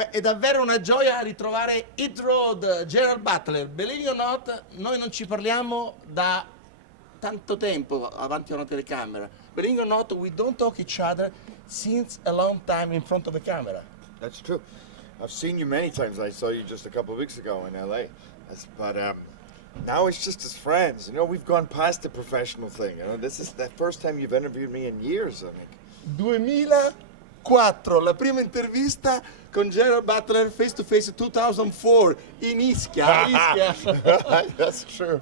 Beh, è davvero una gioia ritrovare Hit Road, Gerard Butler. Believe it or not, noi non ci parliamo da tanto tempo avanti a una telecamera. Believe it or not, we don't talk each other since a long time in front of the camera. That's true. I've seen you many times. I saw you just a couple of weeks ago in LA. But now it's just as friends. You know, we've gone past the professional thing. You know, this is the first time you've interviewed me in years, I think. 2004, la prima intervista con Gerard Butler face to face 2004 in Ischia. That's true.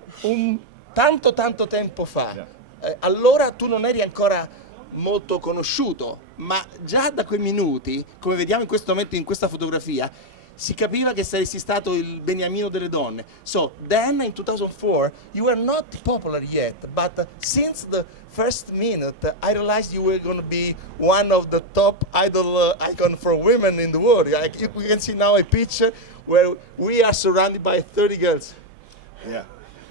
Tanto tempo fa. Yeah. Allora tu non eri ancora molto conosciuto, ma già da quei minuti, come vediamo in questo momento in questa fotografia, si capiva che saresti stato il beniamino delle donne. So then in 2004 you were not popular yet, but since the first minute I realized you were going to be one of the top icon for women in the world. We can see now a picture where we are surrounded by 30 girls. Yeah.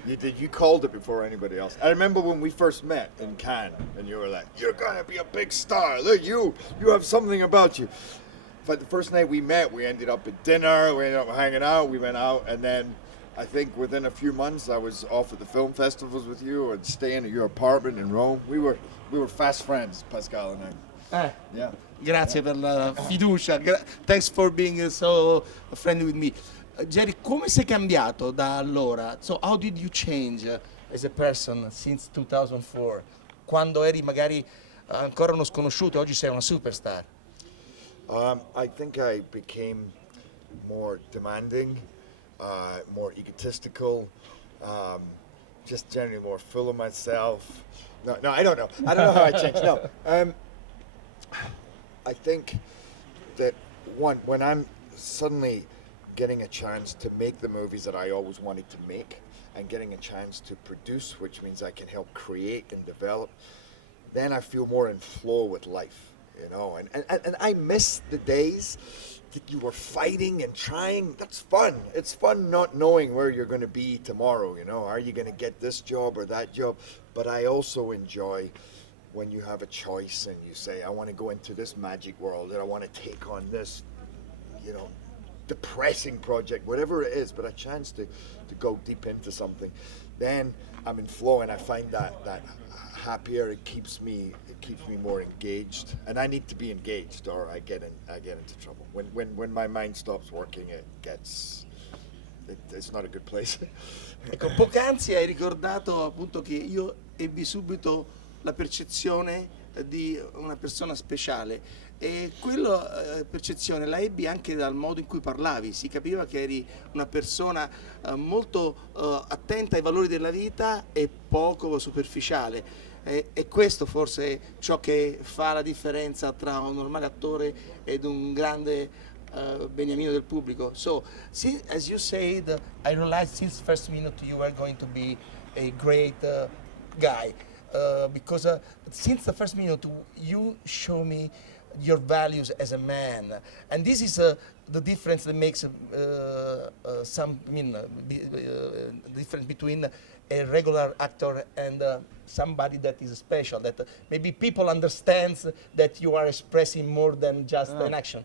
You did. You called it before anybody else. I remember when we first met in Cannes, and you were like, "You're gonna be a big star. Look, you have something about you." But the first night we met, we ended up at dinner. We ended up hanging out. We went out, and then I think within a few months, I was off at the film festivals with you, and staying at your apartment in Rome. We were fast friends, Pascal and I. Yeah. Grazie per la fiducia. Thanks for being so friendly with me. Gerry, come sei cambiato da allora? So how did you change as a person since 2004? Quando eri magari ancora uno sconosciuto, oggi sei una superstar. I think I became more demanding, more egotistical, just generally more full of myself. No, I don't know. I don't know how I changed. No, I think that when I'm suddenly getting a chance to make the movies that I always wanted to make, and getting a chance to produce, which means I can help create and develop, then I feel more in flow with life, you know. And I miss the days that you were fighting and trying. That's fun. It's fun not knowing where you're going to be tomorrow, you know. Are you going to get this job or that job? But I also enjoy when you have a choice and you say, I want to go into this magic world, and I want to take on this, you know, depressing project, whatever it is, but a chance to go deep into something. Then I'm in flow, and I find that happier. It keeps me more engaged, and I need to be engaged, or I get into trouble. When my mind stops working, it's not a good place. Ecco, poc'anzi hai ricordato appunto che io ebbi subito la percezione di una persona speciale, e quella percezione la ebbi anche dal modo in cui parlavi. Si capiva che eri una persona molto attenta ai valori della vita e poco superficiale, e questo forse è ciò che fa la differenza tra un normale attore ed un grande beniamino del pubblico. So, as you said, I realized since first minute you were going to be a great guy. Because since the first minute you show me your values as a man, and this is the difference that makes difference between a regular actor and somebody that is special, that maybe people understands that you are expressing more than just an action.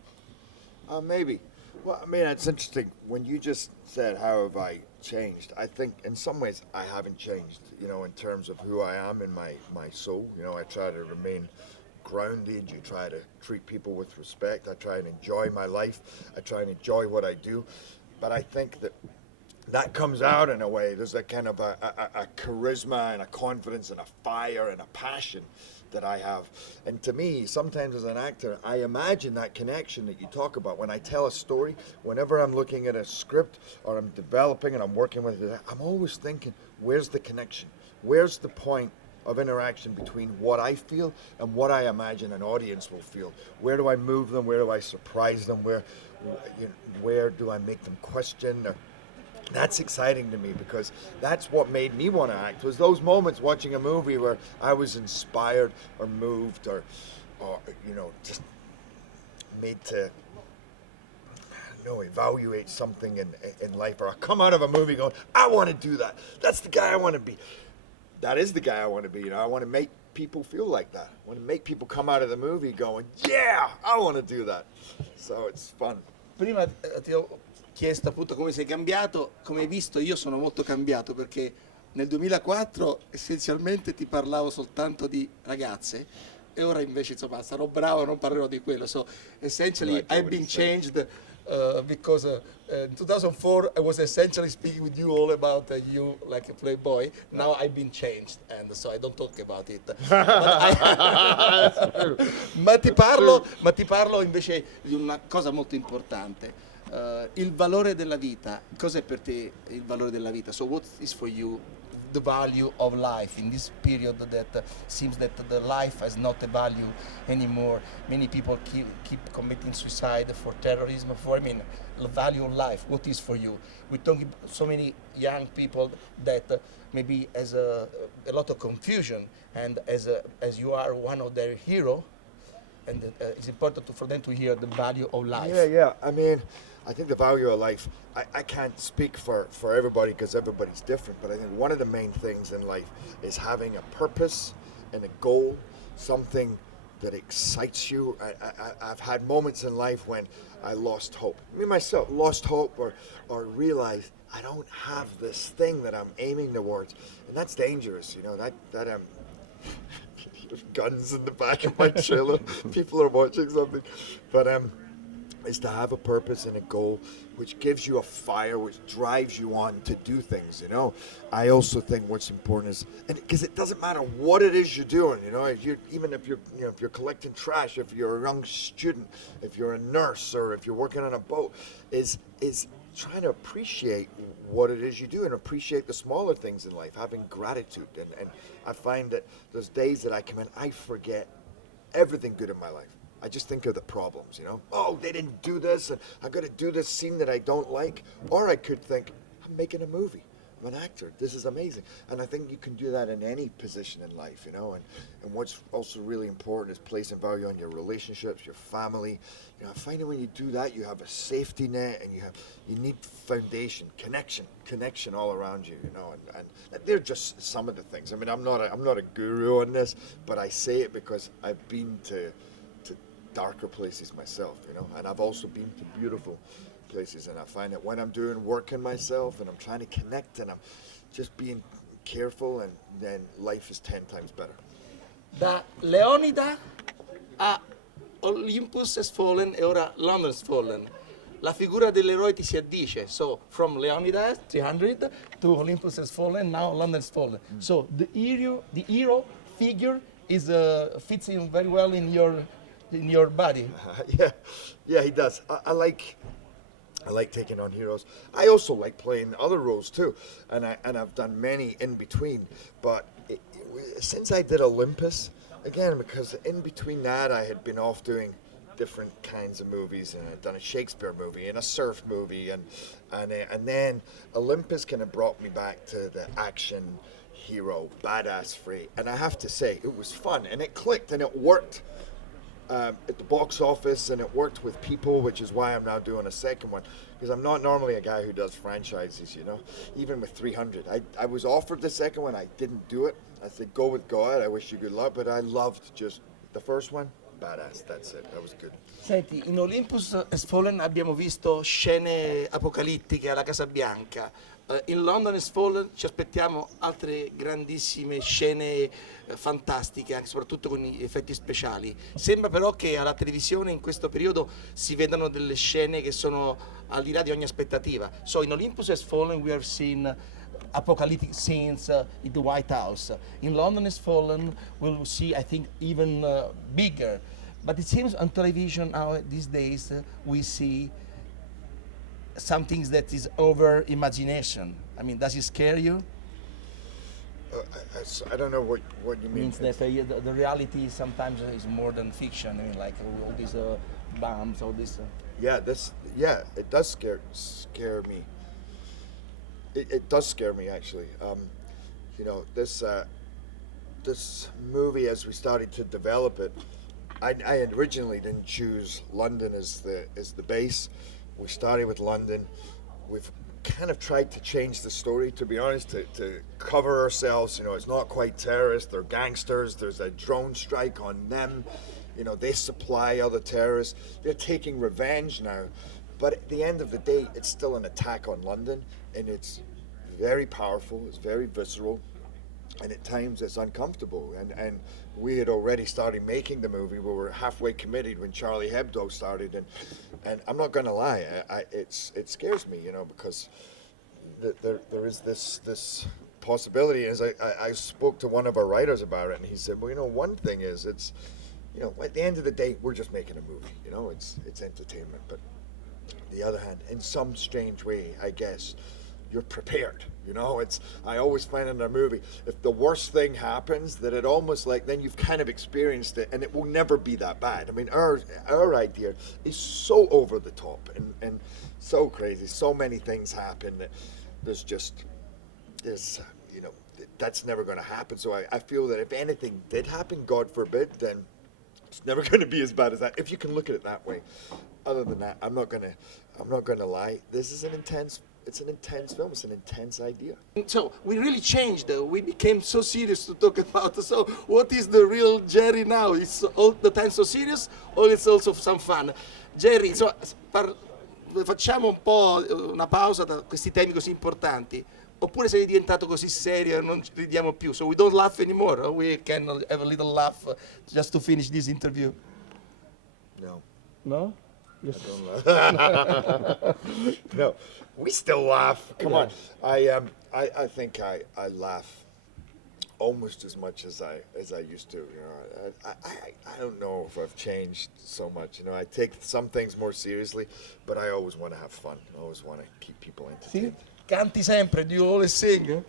Maybe. Well, I mean, it's interesting. When you just said, how have I changed? I think in some ways I haven't changed, you know, in terms of who I am in my soul. You know, I try to remain grounded. You try to treat people with respect. I try and enjoy my life. I try and enjoy what I do. But I think that comes out in a way. There's a kind of a charisma and a confidence and a fire and a passion that I have. And to me, sometimes as an actor, I imagine that connection that you talk about. When I tell a story, whenever I'm looking at a script or I'm developing and I'm working with it, I'm always thinking, where's the connection? Where's the point of interaction between what I feel and what I imagine an audience will feel? Where do I move them? Where do I surprise them? Where do I make them question? That's exciting to me, because that's what made me want to act, was those moments watching a movie where I was inspired or moved or you know, just made to, I don't know, evaluate something in life, or I come out of a movie going, I want to do that. That's the guy I want to be. That is the guy I want to be. You know, I want to make people feel like that. I want to make people come out of the movie going, yeah, I want to do that. So it's fun. prima ti ho chiesto appunto come sei cambiato, come hai visto io sono molto cambiato perché nel 2004 essenzialmente ti parlavo soltanto di ragazze e ora invece insomma sarò bravo, non parlerò di quello. So essentially I've been changed because in 2004 I was essentially speaking with you all about you like a playboy. Now I've been changed and so I don't talk about it. Ma ti parlo invece di una cosa molto importante. Il valore della vita. Cos'è per te il valore della vita? So what is for you the value of life in this period that seems that the life has not a value anymore? Many people keep committing suicide for terrorism, for the value of life. What is for you? We talk so many young people that maybe has a lot of confusion, and as you are one of their hero, and it's important for them to hear the value of life. Yeah. I mean, I think the value of life, I can't speak for everybody because everybody's different, but I think one of the main things in life is having a purpose and a goal, something that excites you. I've had moments in life when I lost hope. Me myself lost hope or realized I don't have this thing that I'm aiming towards. And that's dangerous, you know, that guns in the back of my trailer. People are watching something. But is to have a purpose and a goal which gives you a fire, which drives you on to do things, you know. I also think what's important is, and because it doesn't matter what it is you're doing, you know, even if you're collecting trash, if you're a young student, if you're a nurse, or if you're working on a boat, is trying to appreciate what it is you do and appreciate the smaller things in life, having gratitude. And I find that there's days that I come in, I forget everything good in my life. I just think of the problems, you know. Oh, they didn't do this, and I got to do this scene that I don't like. Or I could think, I'm making a movie. I'm an actor. This is amazing. And I think you can do that in any position in life, you know. And what's also really important is placing value on your relationships, your family. You know, I find that when you do that, you have a safety net, and you need foundation, connection all around you, you know. And they're just some of the things. I mean, I'm not a guru on this, but I say it because I've been to darker places myself, you know, and I've also been to beautiful places, and I find that when I'm doing work in myself and I'm trying to connect and I'm just being careful, and then life is 10 times better. Da Leonida a Olympus has fallen e ora London has fallen. La figura dell'eroe ti si addice. So from Leonidas 300 to Olympus has fallen, now London has fallen. So the hero figure is fits in very well in your body. Yeah, he does. I like taking on heroes. I also like playing other roles too, and I've done many in between. But since I did Olympus, again, because in between that I had been off doing different kinds of movies, and I'd done a Shakespeare movie and a surf movie, and then Olympus kind of brought me back to the action hero, badass free. And I have to say, it was fun, and it clicked, and it worked. At the box office, and it worked with people, which is why I'm now doing a second one, because I'm not normally a guy who does franchises, you know. Even with 300, I was offered the second one, I didn't do it. I said, go with God, I wish you good luck, but I loved just the first one. Badass, that's it, that was good. Senti, in Olympus Has Fallen abbiamo visto scene apocalittiche alla Casa Bianca. In London Has Fallen ci aspettiamo altre grandissime scene fantastiche, anche soprattutto con gli effetti speciali. Sembra però che alla televisione in questo periodo si vedano delle scene che sono al di là di ogni aspettativa. So in Olympus Has Fallen we have seen apocalyptic scenes in the White House. In London Has Fallen we'll see, I think, even bigger. But it seems on television now these days we see some things that is over imagination. I mean, does it scare you? I don't know what you mean. Means that the reality sometimes is more than fiction. I mean, like all these bombs, all this. Yeah, it does scare me. It does scare me, actually. You know, this movie, as we started to develop it, I originally didn't choose London as the base. We started with London. We've kind of tried to change the story, to be honest, to cover ourselves. You know, it's not quite terrorists, they're gangsters. There's a drone strike on them. You know, they supply other terrorists. They're taking revenge now. But at the end of the day, it's still an attack on London, and it's very powerful, it's very visceral, and at times it's uncomfortable. And we had already started making the movie. We were halfway committed when Charlie Hebdo started, and I'm not going to lie, it scares me, because there is this possibility. As I spoke to one of our writers about it, and he said, well, one thing is, it's, at the end of the day, we're just making a movie, it's entertainment. But on the other hand, in some strange way, I guess, you're prepared, I always find in a movie, if the worst thing happens, that it almost like then you've kind of experienced it, and it will never be that bad. I mean, our idea is so over the top and so crazy. So many things happen that there's that's never going to happen. So I feel that if anything did happen, God forbid, then it's never going to be as bad as that. If you can look at it that way. Other than that, I'm not gonna lie. This is it's an intense film. It's an intense idea. So we really changed. We became so serious to talk about. So what is the real Gerry now? It's all the time so serious, or it's also some fun? Gerry, facciamo un po' una pausa da questi temi così importanti. Oppure sei diventato così serio e non ridiamo più? So we don't laugh anymore. Or we can have a little laugh just to finish this interview. No. No? I don't laugh. No, we still laugh. Come on. I think I laugh almost as much as I used to. I don't know if I've changed so much. I take some things more seriously, but I always want to have fun. I always want to keep people entertained. Sì? Canti sempre? Do you always sing?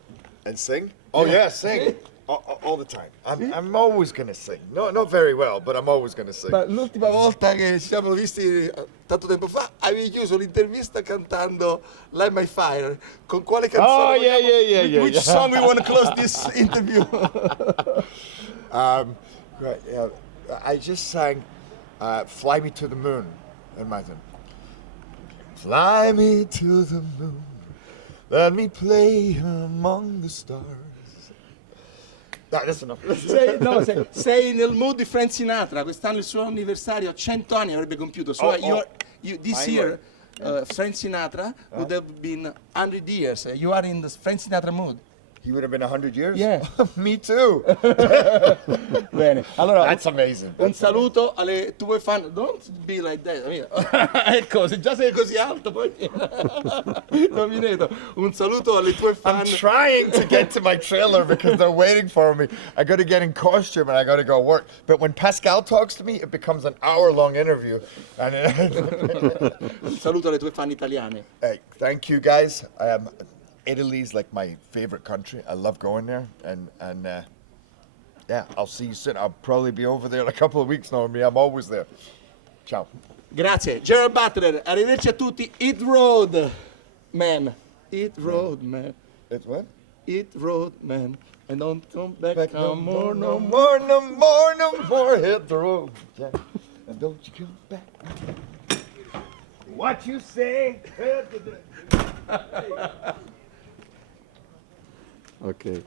And sing? Oh yeah, sing. All the time. I'm always going to sing. No, not very well, but I'm always going to sing. Ma l'ultima volta che ci siamo visti tanto tempo fa, avevi chiuso l'intervista cantando Light My Fire. Con quale canzone? Oh, yeah. Which song we want to close this interview? Right, yeah. I just sang Fly Me to the Moon. Imagine. Fly me to the moon. Let me play among the stars. That's enough. Sei nel mood di Frank Sinatra. Quest'anno il suo anniversario, 100 anni avrebbe compiuto. So this year, Frank Sinatra would have been 100 years. You are in the Frank Sinatra mood. He would have been 100 years? Yeah. Me too. Bene, allora That's amazing. Un saluto alle tue fan. Don't be like that. Ecco, se già sei così alto poi non mi vedo. Un saluto alle tue fan. I'm trying to get to my trailer because they're waiting for me. I got to get in costume and I got to go work. But when Pascal talks to me, it becomes an hour-long interview. Un saluto alle tue fan italiane. Hey, thank you guys. Italy's like my favorite country. I love going there, and yeah, I'll see you soon. I'll probably be over there in a couple of weeks now. I'm always there. Ciao. Grazie. Gerard Butler, arrivederci a tutti. Hit road, man. Hit road, man. It's what? Hit road, man. And don't come back No no more, more. no more, no more, no more. Hit the road, yeah. And don't you come back. What you say? Ok.